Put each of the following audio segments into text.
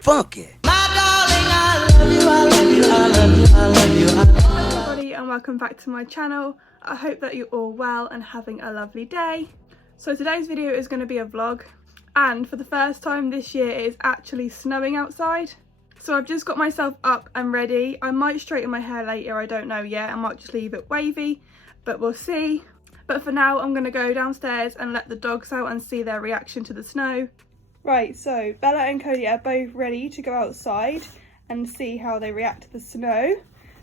funky. Hi everybody and welcome back to my channel. I hope that you're all well and having a lovely day. So today's video is going to be a vlog, and for the first time this year it is actually snowing outside. So I've just got myself up and ready. I might straighten my hair later, I don't know yet. I might just leave it wavy, but we'll see. But for now I'm going to go downstairs and let the dogs out and see their reaction to the snow. Right, so Bella and Cody are both ready to go outside and see how they react to the snow.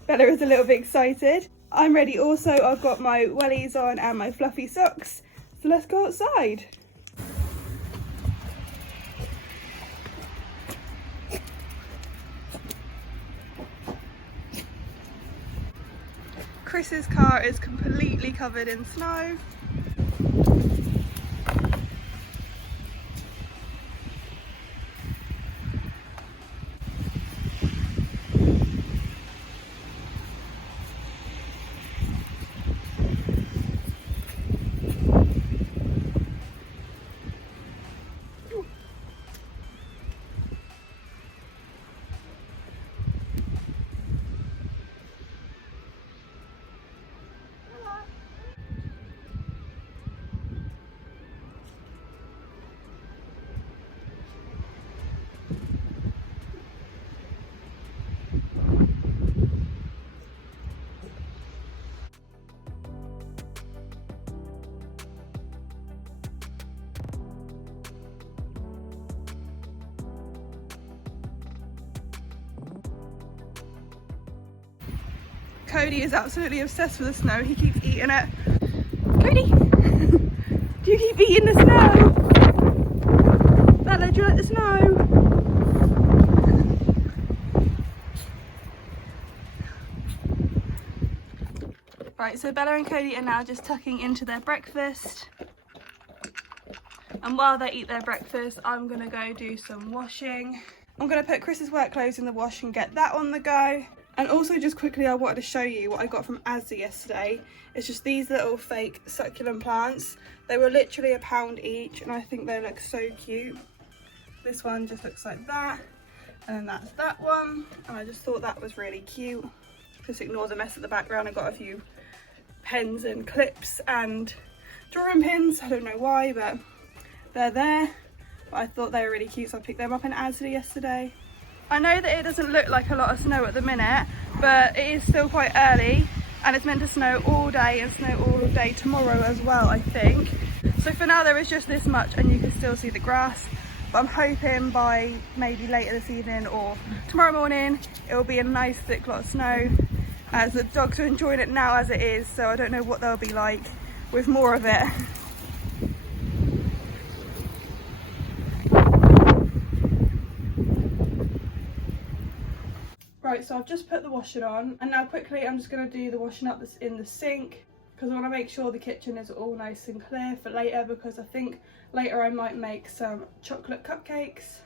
Bella is a little bit excited. I'm ready also. I've got my wellies on and my fluffy socks. So let's go outside. Chris's car is completely covered in snow. Cody is absolutely obsessed with the snow. He keeps eating it. Cody! Do you keep eating the snow? Bella, do you like the snow? Right, so Bella and Cody are now just tucking into their breakfast. And while they eat their breakfast, I'm going to go do some washing. I'm going to put Chris's work clothes in the wash and get that on the go. And also just quickly, I wanted to show you what I got from Asda yesterday. It's just these little fake succulent plants. They were literally £1 each and I think they look so cute. This one just looks like that. And then that's that one. And I just thought that was really cute. Just ignore the mess at the background. I got a few pens and clips and drawing pins. I don't know why, but they're there. But I thought they were really cute, so I picked them up in Asda yesterday. I know that it doesn't look like a lot of snow at the minute, but it is still quite early and it's meant to snow all day and snow all day tomorrow as well, I think. So for now there is just this much and you can still see the grass, but I'm hoping by maybe later this evening or tomorrow morning it will be a nice thick lot of snow, as the dogs are enjoying it now as it is, so I don't know what they'll be like with more of it. Right, so I've just put the washing on and now quickly I'm just going to do the washing up that's in the sink, because I want to make sure the kitchen is all nice and clear for later, because I think later I might make some chocolate cupcakes.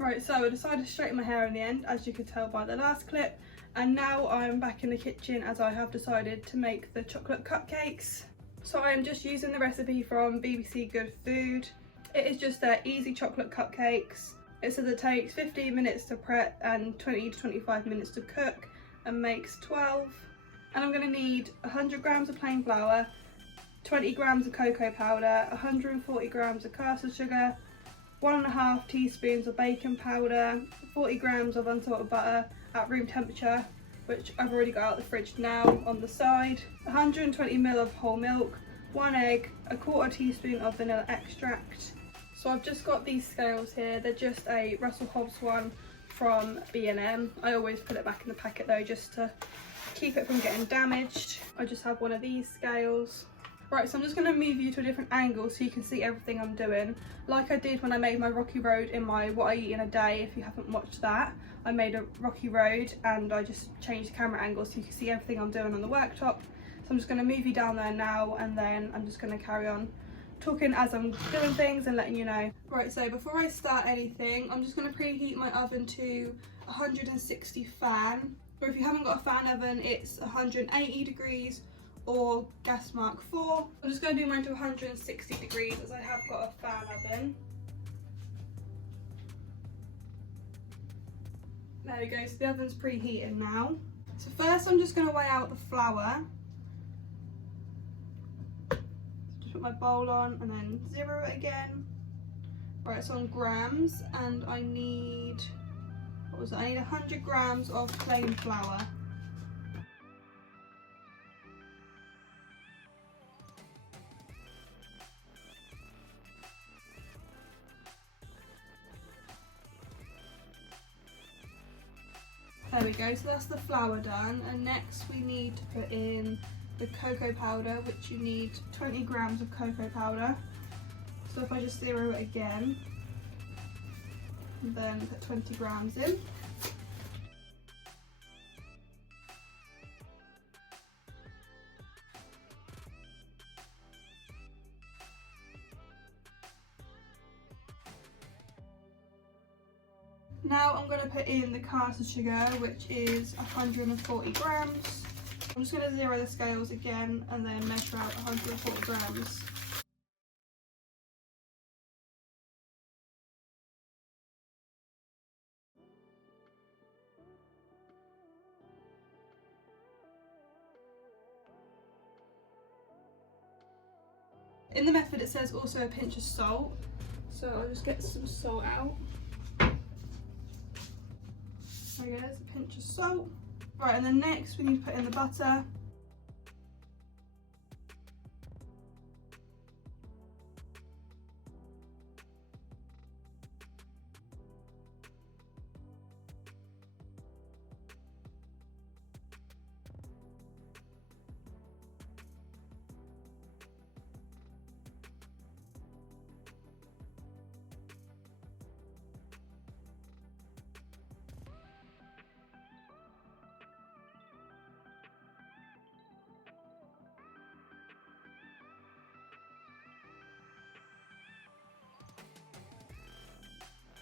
Right, so I decided to straighten my hair in the end, as you could tell by the last clip, and now I'm back in the kitchen as I have decided to make the chocolate cupcakes. So I am just using the recipe from BBC Good Food. It is just their easy chocolate cupcakes. It says it takes 15 minutes to prep and 20 to 25 minutes to cook and makes 12. And I'm going to need 100 grams of plain flour, 20 grams of cocoa powder, 140 grams of caster sugar, 1.5 teaspoons of baking powder, 40 grams of unsalted butter at room temperature, which I've already got out of the fridge now on the side, 120 ml of whole milk, 1 egg, 1/4 teaspoon of vanilla extract. So I've just got these scales here. They're just a Russell Hobbs one from B&M. I always put it back in the packet though, just to keep it from getting damaged. I just have one of these scales. Right, so I'm just going to move you to a different angle so you can see everything I'm doing. Like I did when I made my Rocky Road in my What I Eat in a Day. If you haven't watched that, I made a Rocky Road and I just changed the camera angle so you can see everything I'm doing on the worktop. So I'm just going to move you down there now, and then I'm just going to carry on talking as I'm doing things and letting you know. Right, so before I start anything, I'm just going to preheat my oven to 160 fan, or if you haven't got a fan oven, it's 180 degrees or gas mark 4. I'm just going to do mine to 160 degrees as I have got a fan oven. There we go, so the oven's preheating now. So first I'm just going to weigh out the flour. Just put my bowl on and then zero it again. Right, it's on grams, and I need, what was it? I need 100 grams of plain flour. There we go, so that's the flour done, and next we need to put in the cocoa powder, which you need 20 grams of cocoa powder. So if I just zero it again, and then put 20 grams in. Now I'm going to put in the caster sugar, which is 140 grams. I'm just going to zero the scales again and then measure out 140 grams. In the method it says also a pinch of salt, so I'll just get some salt out. There we go, there's a pinch of salt. Right, and then next we need to put in the butter.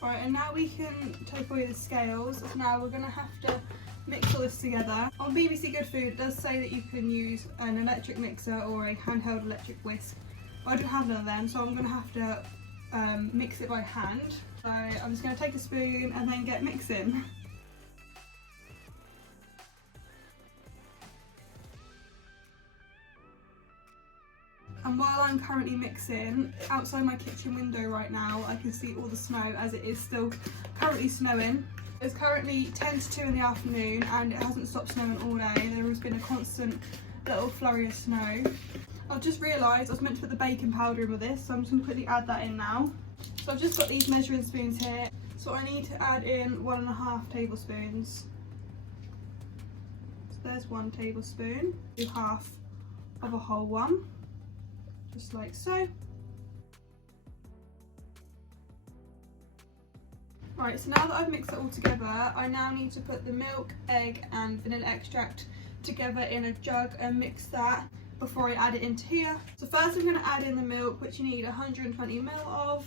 Right, and now we can take away the scales. Now we're going to have to mix all this together. On BBC Good Food it does say that you can use an electric mixer or a handheld electric whisk. But I don't have none of them, so I'm going to have to mix it by hand. So I'm just going to take a spoon and then get mixing. And while I'm currently mixing, outside my kitchen window right now, I can see all the snow as it is still currently snowing. It's currently 10 to 2 in the afternoon and it hasn't stopped snowing all day. There has been a constant little flurry of snow. I've just realised I was meant to put the baking powder in with this, so I'm just going to quickly add that in now. So I've just got these measuring spoons here. So I need to add in 1.5 tablespoons. So there's 1 tablespoon, do half of a whole one. Just like so. Right, so now that I've mixed it all together, I now need to put the milk, egg and vanilla extract together in a jug and mix that before I add it into here. So first I'm going to add in the milk, which you need 120 ml of.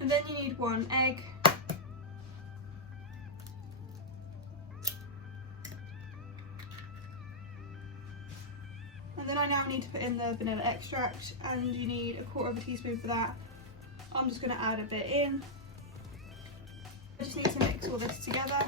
And then you need 1 egg. And then I now need to put in the vanilla extract, and you need 1/4 teaspoon for that. I'm just going to add a bit in. I just need to mix all this together.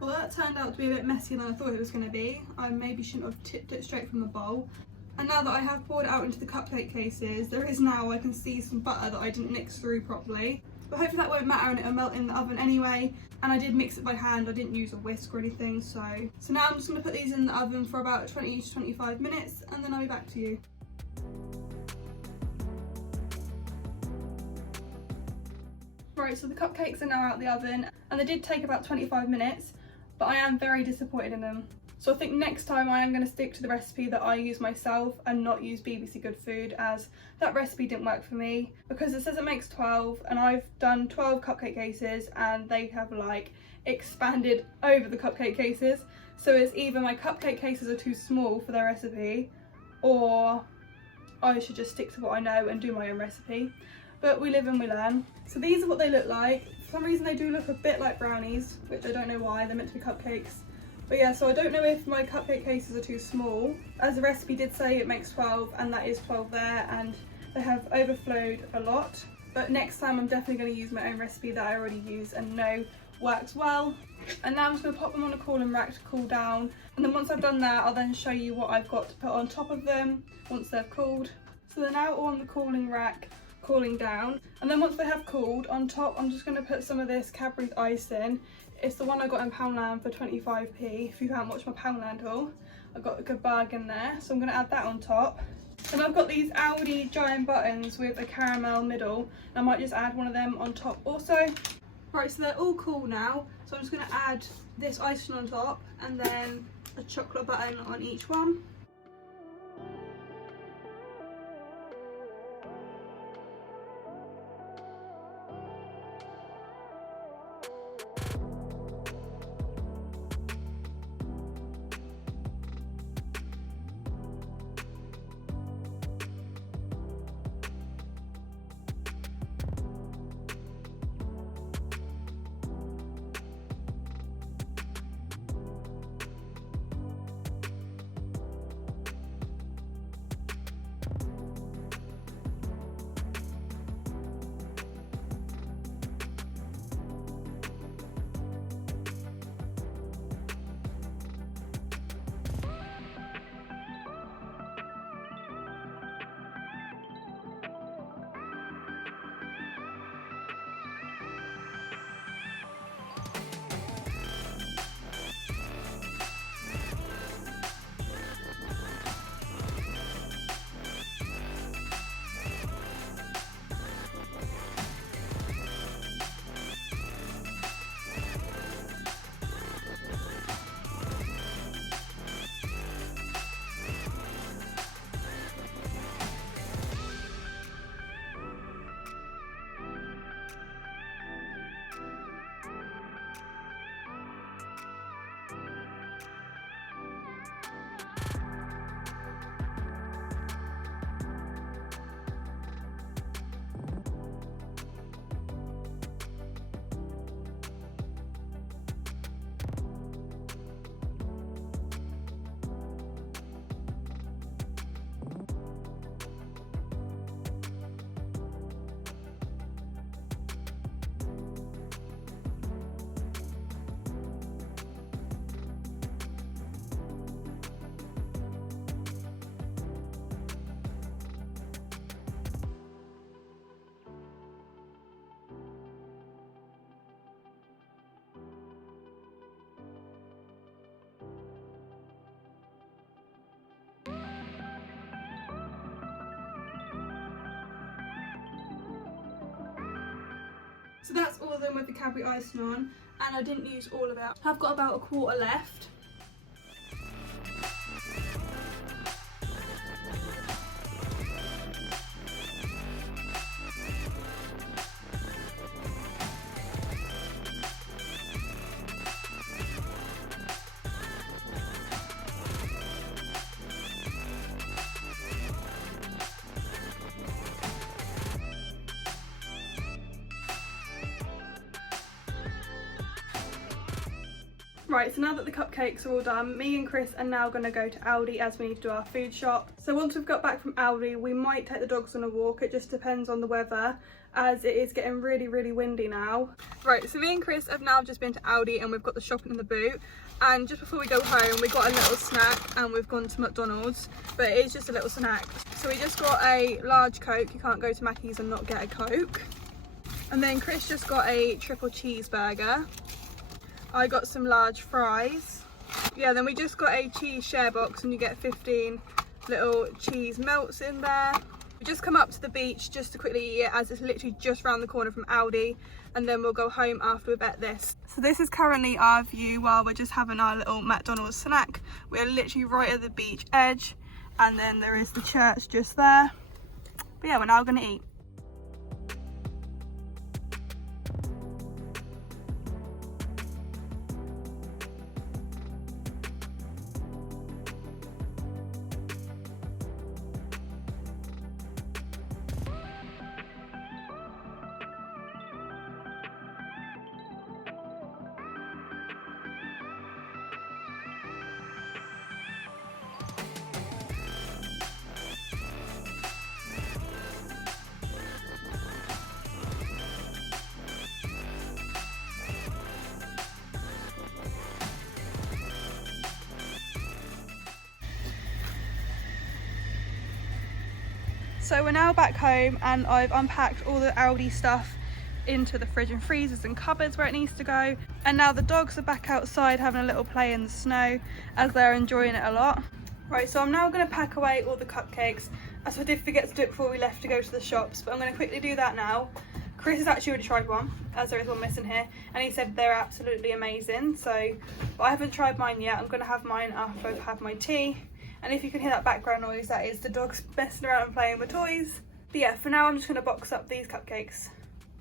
Well, that turned out to be a bit messier than I thought it was going to be. I maybe shouldn't have tipped it straight from the bowl. And now that I have poured it out into the cupcake cases, there is now, I can see some butter that I didn't mix through properly. But hopefully that won't matter and it'll melt in the oven anyway. And I did mix it by hand, I didn't use a whisk or anything. So now I'm just going to put these in the oven for about 20 to 25 minutes and then I'll be back to you. Right, so the cupcakes are now out of the oven and they did take about 25 minutes, but I am very disappointed in them. So I think next time I am going to stick to the recipe that I use myself and not use BBC Good Food, as that recipe didn't work for me, because it says it makes 12 and I've done 12 cupcake cases and they have like expanded over the cupcake cases. So it's either my cupcake cases are too small for their recipe or I should just stick to what I know and do my own recipe. But we live and we learn. So these are what they look like. For some reason they do look a bit like brownies, which I don't know why, they're meant to be cupcakes. But yeah, so I don't know if my cupcake cases are too small. As the recipe did say, it makes 12 and that is 12 there, and they have overflowed a lot. But next time I'm definitely going to use my own recipe that I already use and know works well. And now I'm just going to pop them on a cooling rack to cool down. And then once I've done that, I'll then show you what I've got to put on top of them once they've cooled. So they're now on the cooling rack, cooling down. And then once they have cooled, on top I'm just going to put some of this Cadbury's ice in. It's the one I got in Poundland for 25p. If you haven't watched my Poundland haul, I got a good bargain there. So I'm going to add that on top. And I've got these Aldi giant buttons with a caramel middle. I might just add one of them on top also. Right, so they're all cool now. So I'm just going to add this icing on top and then a chocolate button on each one. So that's all of them with the Cadbury icing on, and I didn't use all of it. I've got about a quarter left. Right, so now that the cupcakes are all done, me and Chris are now going to go to Aldi as we need to do our food shop. So once we've got back from Aldi, we might take the dogs on a walk, it just depends on the weather. as it is getting really windy now. Right, so me and Chris have now just been to Aldi and we've got the shopping in the boot, and just before we go home we got a little snack and we've gone to McDonald's, but it is just a little snack. So we just got a large Coke. You can't go to Mackey's and not get a Coke. And then Chris just got a triple cheeseburger. I got some large fries. Yeah, then we just got a cheese share box and you get 15 little cheese melts in there. We just come up to the beach just to quickly eat it, as it's literally just round the corner from Aldi, and then we'll go home after we've ate this. So this is currently our view while we're just having our little McDonald's snack. We're literally right at the beach edge, and then there is the church just there. But yeah, we're now gonna eat. So we're now back home and I've unpacked all the Aldi stuff into the fridge and freezers and cupboards where it needs to go. And now the dogs are back outside having a little play in the snow as they're enjoying it a lot. Right, so I'm now going to pack away all the cupcakes, as I did forget to do it before we left to go to the shops, but I'm going to quickly do that now. Chris has actually already tried one, as there is one missing here, and he said they're absolutely amazing. So, but I haven't tried mine yet. I'm going to have mine after I've had my tea. And if you can hear that background noise, that is the dogs messing around and playing with toys. But yeah, for now I'm just going to box up these cupcakes.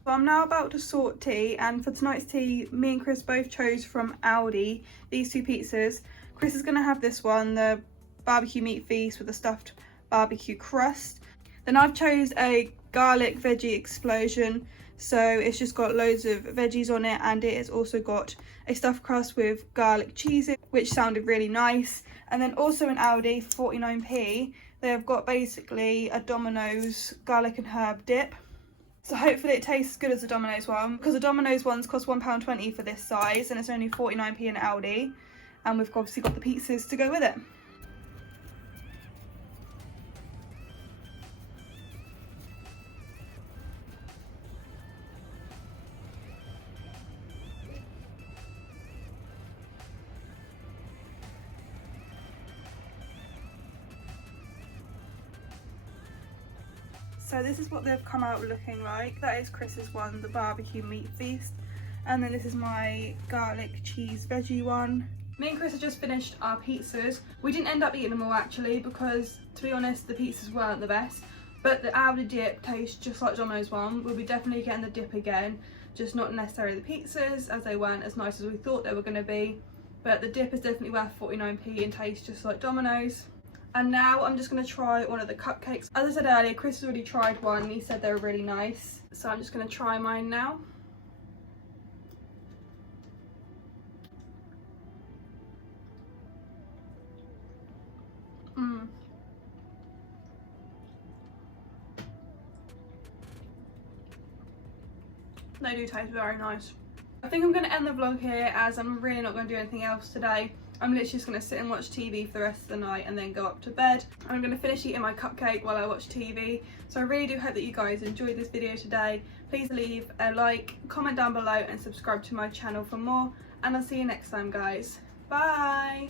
So I'm now about to sort tea, and for tonight's tea, me and Chris both chose from Aldi these two pizzas. Chris is going to have this one, the barbecue meat feast with a stuffed barbecue crust. Then I've chose a garlic veggie explosion, so it's just got loads of veggies on it, and it has also got a stuffed crust with garlic cheese, which sounded really nice. And then also in Aldi, 49p, they've got basically a Domino's garlic and herb dip. So hopefully it tastes as good as the Domino's one, because the Domino's ones cost £1.20 for this size, and it's only 49p in Aldi. And we've obviously got the pizzas to go with it. So this is what they've come out looking like. That is Chris's one, the barbecue meat feast. And then this is my garlic cheese veggie one. Me and Chris have just finished our pizzas. We didn't end up eating them all actually, because to be honest, the pizzas weren't the best. But the Aldi dip tastes just like Domino's one. We'll be definitely getting the dip again, just not necessarily the pizzas, as they weren't as nice as we thought they were going to be. But the dip is definitely worth 49p and tastes just like Domino's. And now I'm just going to try one of the cupcakes. As I said earlier, Chris has already tried one and he said they were really nice. So I'm just going to try mine now. They do taste very nice. I think I'm going to end the vlog here, as I'm really not going to do anything else today. I'm literally just going to sit and watch TV for the rest of the night and then go up to bed. I'm going to finish eating my cupcake while I watch TV. So I really do hope that you guys enjoyed this video today. Please leave a like, comment down below and subscribe to my channel for more. And I'll see you next time, guys. Bye!